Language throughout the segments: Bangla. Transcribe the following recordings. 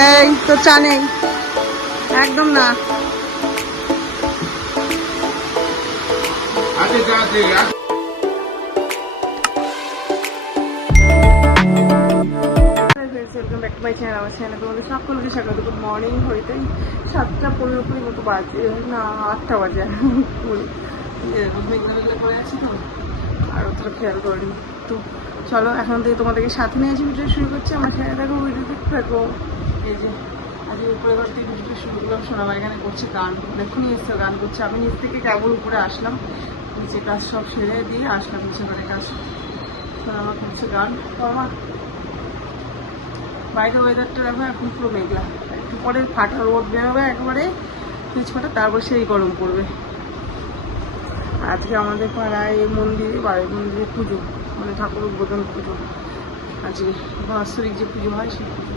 এই তো চা নেই একদম না। তোমাদের সকলকে স্বাগত। Good morning. হইতে 7:15 মতো বাজে, না 8টা বাজে। মেঘলা মেঘলা করে আছি তো, আর অতটা খেয়াল করিনি। তো চলো এখন থেকে তোমাদেরকে সাথে নিয়ে এসে ভিডিও শুরু করছি। আমার খেয়াল থাকো, ভিডিও দেখতে থাকো। এই যে আজকে উপরে ঘর থেকে ভিডিওটা শুরু করলাম। সোনামা এখানে করছে গান, দেখুন এসে গান করছে। আমি নিচ থেকে কেবল উপরে আসলাম, নিচে কাজ সব সেরে দিয়ে আসলাম নিচে করে কাজ। সোনামা করছে গান। তো আমার বাইরের ওয়েদারটা দেখো এখন পুরো মেঘলা, একটু পরে ফাটা রোদ বেরোবে একেবারে তেজপাতা, তারপর সেই গরম পড়বে। আজকে আমাদের পাড়ায় মন্দিরে, বাড়ির মন্দিরে পুজো, মানে ঠাকুর উদ্বোধন পুজো আজকে, বাৎসরিক যে পুজো হয় সেই পুজো।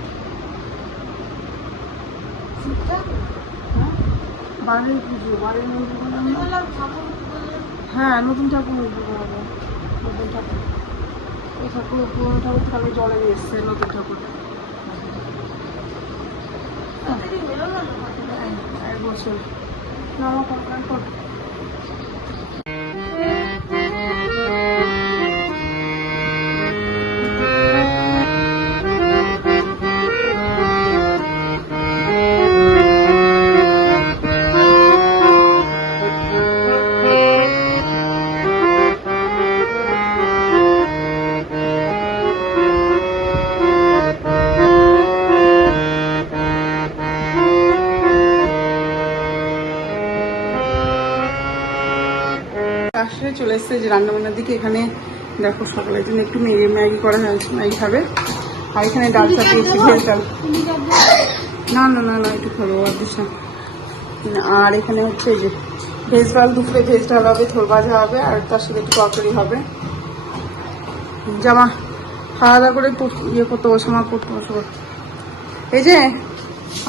বাড়ির পুজো, বাড়ির মন্দির, হ্যাঁ নতুন ঠাকুর উদ্বোধন হবে। নতুন ঠাকুর, ওই ঠাকুর পুরোনো ঠাকুর তাহলে জলে দিয়ে এসছে নতুন ঠাকুর। এক বছর না আমার আসলে চলে এসছে যে রান্নাবান্নার দিকে। এখানে দেখো সকালের জন্য একটু ম্যাগি করা হয়েছে, ম্যাগি খাবে। আর এখানে ডাল চাপিয়েছি, ভেজ ডাল। না না না না একটু খাবো, আর দিস না। আর এখানে হচ্ছে এই যে ভেজ ডাল, দুপুরে ভেজ ডাল হবে, থোর ভাজা হবে, আর তার সাথে একটু তরকারি হবে। জামা খাওয়া দাওয়া করে ইয়ে করতে বসে, মা পড়তে বসে। এই যে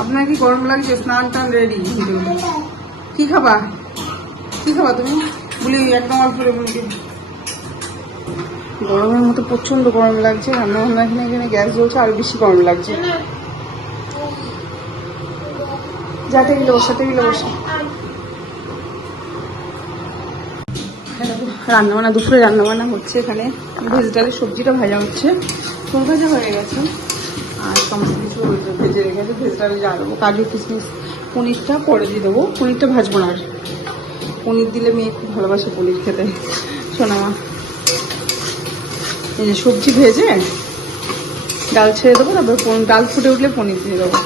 আপনার কি গরম লাগছে? স্নান টান রেডি। কি খাবা, কি খাবা তুমি? বলি একদম অল্প করে বলি। গরমের মতো প্রচন্ড গরম লাগছে, রান্না বান্না এখানে গ্যাস জ্বলছে, আর বেশি গরম লাগছে। যা টেবিলে বসা, টেবিলে বসা। রান্নাবান্না, দুপুরে রান্নাবান্না হচ্ছে। এখানে ভেজ ডালের সবজিটা ভাজা হচ্ছে, ফুল ভাজা হয়ে গেছে, আর সমস্ত কিছু ভেজে রেখেছে। ভেজ ডালে যা দেবো, কাজু কিশমিশ, পনিরটা পরে দিয়ে দেবো। পনিরটা ভাজবো না, আর পনির দিলে মেয়ে খুব ভালোবাসে পনির খেতে, সোনামা। এই যে সবজি ভেজে ডাল ছেড়ে দেবো, তারপর ডাল ফুটে উঠলে পনির দিয়ে দেবো।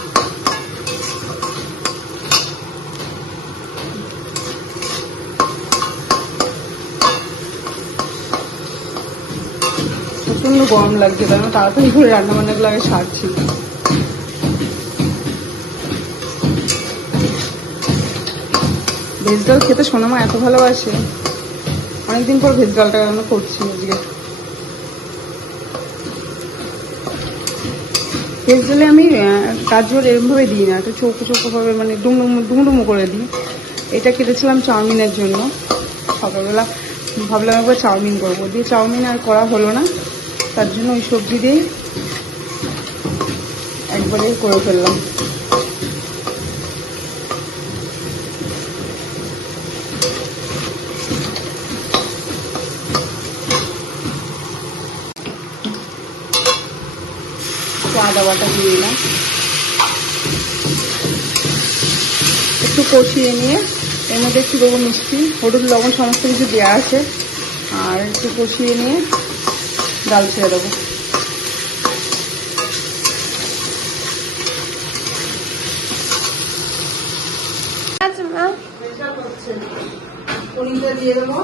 প্রচন্ড গরম লাগছে, তাই আমি তাড়াতাড়ি করে রান্নাবান্নাগুলো আগে সারছি। ভেজ ডাল খেতে সোনামা এত ভালোবাসে, অনেকদিন পর ভেজ ডালটা রান্না করছি আজকে। ভেজ ডালে আমি গাজর এরমভাবে দিই না, একটু চৌকো চৌকোভাবে, মানে ডুমডুমো করে দিই। এটা কেটেছিলাম চাউমিনের জন্য, সকালবেলা ভাবলাম একবার চাউমিন করবো, দিয়ে চাউমিন আর করা হলো না, তার জন্য ওই সবজি দিয়েই একবারে করে ফেললাম। আদা বাটা দিয়ে দিলাম, একটু কষিয়ে নিয়ে এর মধ্যে একটু দেবো মিষ্টি, হলুদ, লবণ সমস্ত কিছু দেওয়া আছে। আর একটু কষিয়ে নিয়ে ডাল ছেড়ে দেবো। পনিরটা দিয়ে দেবো,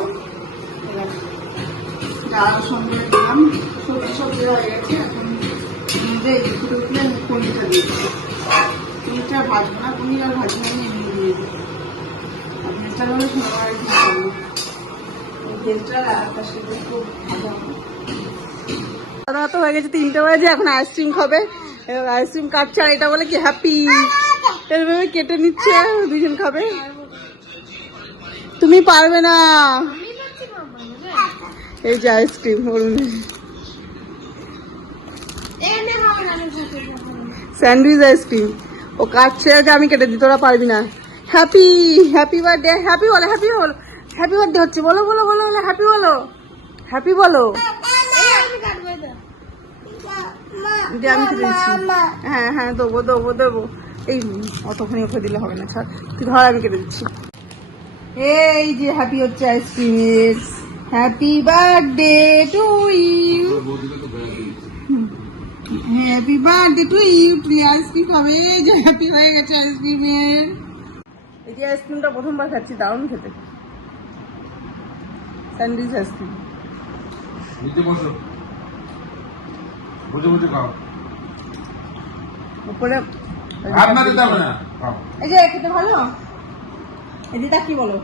ডাল সঙ্গে দিলাম, সবজি হয়ে গেছে। এখন পনিরটা দিয়ে দেবো। পনিরটা ভাজবো না, পনির আর ভাজবো না, এমনি দিয়ে দেবো। আর ভেজটা হলে সোনার আর কি করবো, ভেজটা তার সাথে একটু ভাজা হবে। খাওয়া দাওয়া তো হয়ে গেছে, 3টে বাজে। এখন আইসক্রিম খাবে, আইসক্রিম কাটছে, আর এটা বলে কি হ্যাপি, এভাবে কেটে নিচ্ছে, দুজন খাবে। তুমি পারবে না। এই যে আইসক্রিম, স্যান্ডউইচ আইসক্রিম ও কাটছে, ওকে আমি কেটে দিই, তোরা পারবি না। হ্যাপি হ্যাপি বার্থডে, হ্যাপি বলো, হ্যাপি বলো, হ্যাপি বার্থডে হচ্ছে, বলো বলো বলো বলো, হ্যাপি বলো, হ্যাপি বলো। যে আমি কেটে দিচ্ছি, হ্যাঁ হ্যাঁ দেবো দেবো দেবো। এই অতখানি ওকে দিলে হবে না, ছাড় তুই ধর, আমি কেটে দিচ্ছি। এই যে হ্যাপি হচ্ছে আইসক্রিমের, happy birthday to you, happy birthday to you. তুই আইসক্রিম খাবে, এই যে হ্যাপি হয়ে গেছে আইসক্রিমের। এই যে আইসক্রিমটা প্রথমবার খাচ্ছি, দারুণ খেতে, স্যান্ডউইচ আইসক্রিম। উপরে এই যে খেতে ভালো। এই যে কি বলো,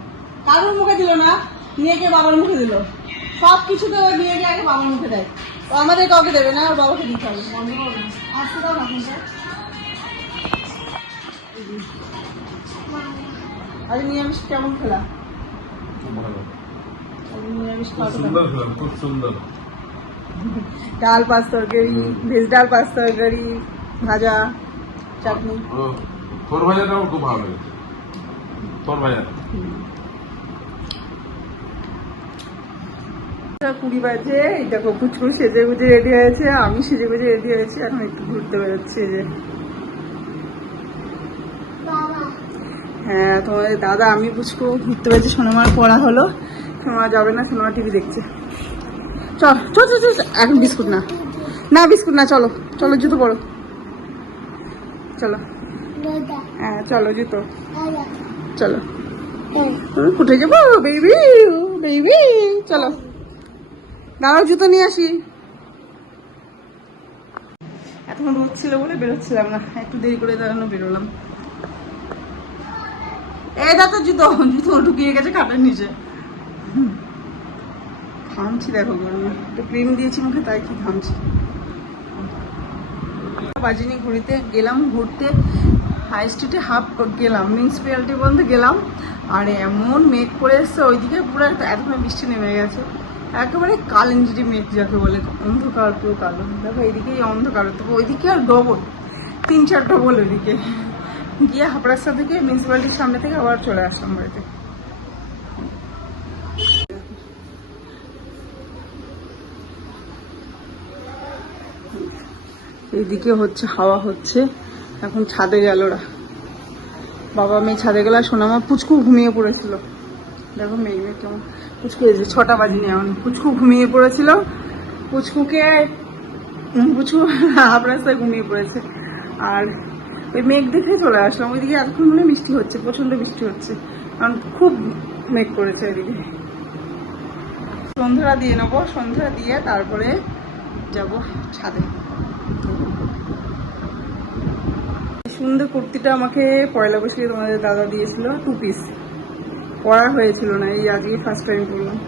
কারোর মুখে দিল না, নিয়ে গিয়ে বাবার মুখে দিল, সব কিছু তো নিয়ে গিয়ে আগে বাবার মুখে দেয়, তো আমাদের কাউকে দেবে না, আর বাবাকে দিতে হবে। আসতে দাও না ফোনটা। আরে নিরামিষ কেমন খেলা? নিরামিষ খুব সুন্দর। ডাল পাঁচ তরকারি, ভেজ ডাল পাঁচ তরকারি, ভাজা, চাটনি। তোর ভাজাটাও খুব ভালো লেগেছে, তোর ভাজা। 20 বাজে, এই দেখো পুচকু সেজে গুজে রেডি হয়েছে, আমি সেজে গুজে রেডি হয়েছি, এখন একটু ঘুরতে বেরোচ্ছি। যে হ্যাঁ তোমাদের দাদা আমি পুচকু ঘুরতে বেরোচ্ছি, সোনামার পড়া হলো, সোনামা যাবে না, সোনামা টিভি দেখছে। চল চল চল চল, এখন বিস্কুট না, না বিস্কুট না, চলো চলো জুতো পরো, চলো হ্যাঁ চলো জুতো, চলো উঠে যাবো বেবি বেবি, চলো দাঁড়াও জুতো নিয়ে আসি। এতক্ষণ রোদ ছিল বলে বেরোচ্ছিলাম না, একটু দেরি করে দাঁড়ানো বেরোলাম। এই দাদা জুতো জুতো ঢুকিয়ে গেছে খাটের নিচে, ঘামছি দেখো গরমে, একটু ক্রিম দিয়েছি মুখে তাই কি ঘামছি। বাজিনি ঘুরিতে গেলাম, ঘুরতে হাই স্ট্রিটে হাফ গেলাম, মিউনিসিপ্যালিটি বন্ধ গেলাম, আর এমন মেঘ করে এসছে ওইদিকে, পুরো এতক্ষণ বৃষ্টি নেমে গেছে, একেবারে কালিঞ্জিটি মেঘ যাকে বলে, অন্ধকার পুরো কালো। দেখো এইদিকে অন্ধকার, তো ওইদিকে আর ডবল, 3-4 ডবল ওইদিকে। গিয়ে হাবড়াস্তা থেকে মিউনিসিপ্যালিটির সামনে থেকে আবার চলে আসলাম বাড়িতে। এইদিকে হচ্ছে হাওয়া হচ্ছে, এখন ছাদে গেল ওরা, বাবা মেয়ে ছাদে গেল, সোনামা পুচকু ঘুমিয়ে পড়েছিল। দেখো মেঘ মেঘ কেমন, পুচকু এই যে 6টা বাজিনি এমন, পুচকু ঘুমিয়ে পড়েছিল, পুচকু হাফ রাস্তায় ঘুমিয়ে পড়েছে, আর ওই মেঘ দেখে চলে আসলাম। ওইদিকে এতক্ষণ মনে বৃষ্টি হচ্ছে, প্রচন্ড বৃষ্টি হচ্ছে, কারণ খুব মেঘ করেছে এদিকে। সন্ধ্যা দিয়ে নেবো, সন্ধ্যা দিয়ে তারপরে যাব ছাদে। সুন্দর কুর্তিটা আমাকে পয়লা বৈশাখে তোমাদের দাদা দিয়েছিল, 2 পিস, পরা হয়েছিল না, এই আজকে ফার্স্ট টাইম পরলাম।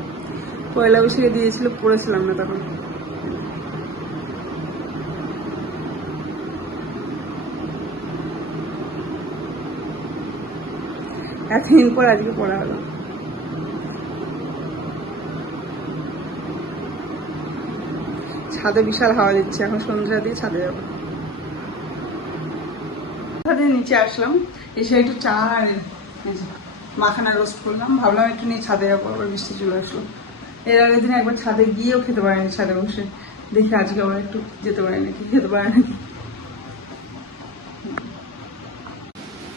পয়লা বৈশাখে দিয়েছিল, পরেছিলাম না তখন। এতদিন পর আজকে পরা হলো। ছাদে বিশাল হাওয়া দিচ্ছে, এখন সন্ধ্যা দিয়ে ছাদে যাবো। নিচে আসলাম, এসে একটু চা আর মাখানা রোস্ট করলাম, ভাবলাম একটু নিয়ে ছাদে যাবো, আবার বৃষ্টি চলে আসলো। এর আগের দিন একবার ছাদে গিয়েও খেতে পারেনি, ছাদে বসে, দেখি আজকে আবার একটু যেতে পারে নাকি, খেতে পারে নাকি।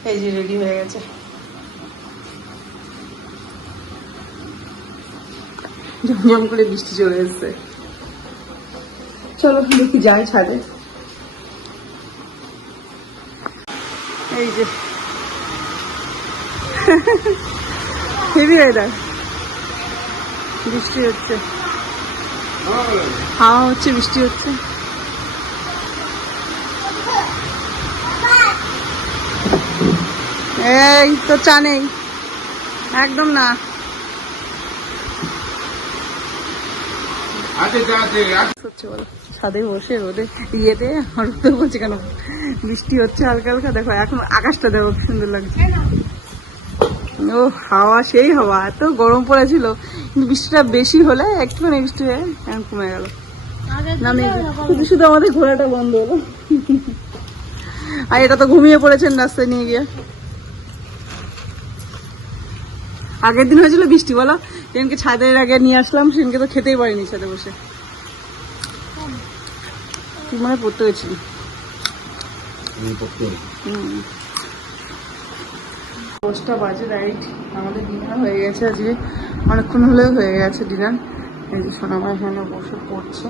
এই যে রেডি হয়ে গেছে, ঝমঝম করে বৃষ্টি চলে এসছে। চলো দেখি যাই ছাদে। এই যে হেভি ওয়েদার, বৃষ্টি হচ্ছে, হাওয়া হচ্ছে, বৃষ্টি হচ্ছে। এই তো চা নেই একদম না, হচ্ছে বলো ছাদে বসে রোদে ইয়েতে, রোদে বলছে কেন, বৃষ্টি হচ্ছে হালকা হালকা। দেখো এখন আকাশটা দেখো কি সুন্দর লাগছে, ও হাওয়া সেই হাওয়া, এত গরম পড়েছিল, কিন্তু বৃষ্টিটা বেশি হলে একটুখানি বৃষ্টি হয়ে এখন কমে গেল, নামে শুধু শুধু আমাদের ঘোরাটা বন্ধ হলো। আর এটা তো ঘুমিয়ে পড়েছেন রাস্তায় নিয়ে গিয়ে। আগের দিন হয়েছিল বৃষ্টি, বলো, সেদিনকে ছাদের আগে নিয়ে আসলাম, সেদিনকে তো খেতেই পারিনি ছাদে বসে, কি মনে পড়তে হয়েছিল। দশটা বাজে রাইট, আমাদের ডিনার হয়ে গেছে আজকে, অনেকক্ষণ হলেও হয়ে গেছে ডিনার। এই যে সোনামা এখানে বসে পড়ছে,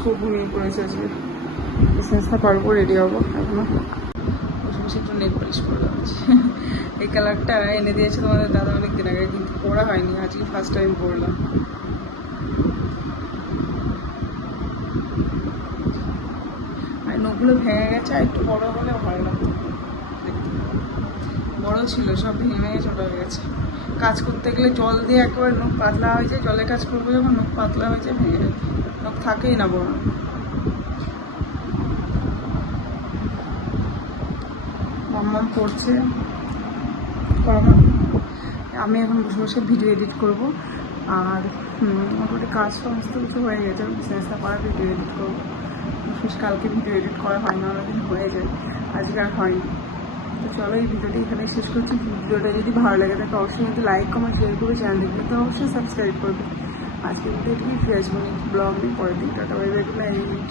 খুব ঘুমিয়ে পড়েছে আজকে। বিজনেসটা পারবো, রেডি হবো এখনো, বসে বসে একটু নেল পলিশ করে দেওয়া। এই কালারটা এনে দিয়েছে তোমাদের দাদা অনেকদিন আগে, কিন্তু পরা হয়নি, আজকে ফার্স্ট টাইম পরলাম। আর নখগুলো ভেঙে গেছে, আর একটু বড় হলে ভালো লাগতো, বড় ছিল সব ভেঙে ভেঙে ছোট হয়ে গেছে। কাজ করতে গেলে জল দিয়ে একবার নখ পাতলা হয়ে যায়, জলে কাজ করবো যখন নখ পাতলা হয়ে যায়, ভেঙে যায়, নখ থাকেই না বড়। মাম্মাম পড়ছে, আমি এখন বসে বসে ভিডিও এডিট করব। আর মোটামুটি কাজ সমস্ত কিছু হয়ে গেছে, বিজনেসটা করা, ভিডিও এডিট করবো। বিশেষ কালকে ভিডিও এডিট করা হয় না, অনেকদিন হয়ে যায়, আজকে আর হয়নি। তো চলো এই ভিডিওটা এখানে শেষ করছি। ভিডিওটা যদি ভালো লাগে থাকে অবশ্যই কিন্তু লাইক কমেন্ট শেয়ার করবে, চ্যানেল দেখবে তো অবশ্যই সাবস্ক্রাইব করবে। আজকে ভিডিওটি ফিরে আসবো নেক্সট ব্লগ নিয়ে পরের দিন। Tata bye bye, good night.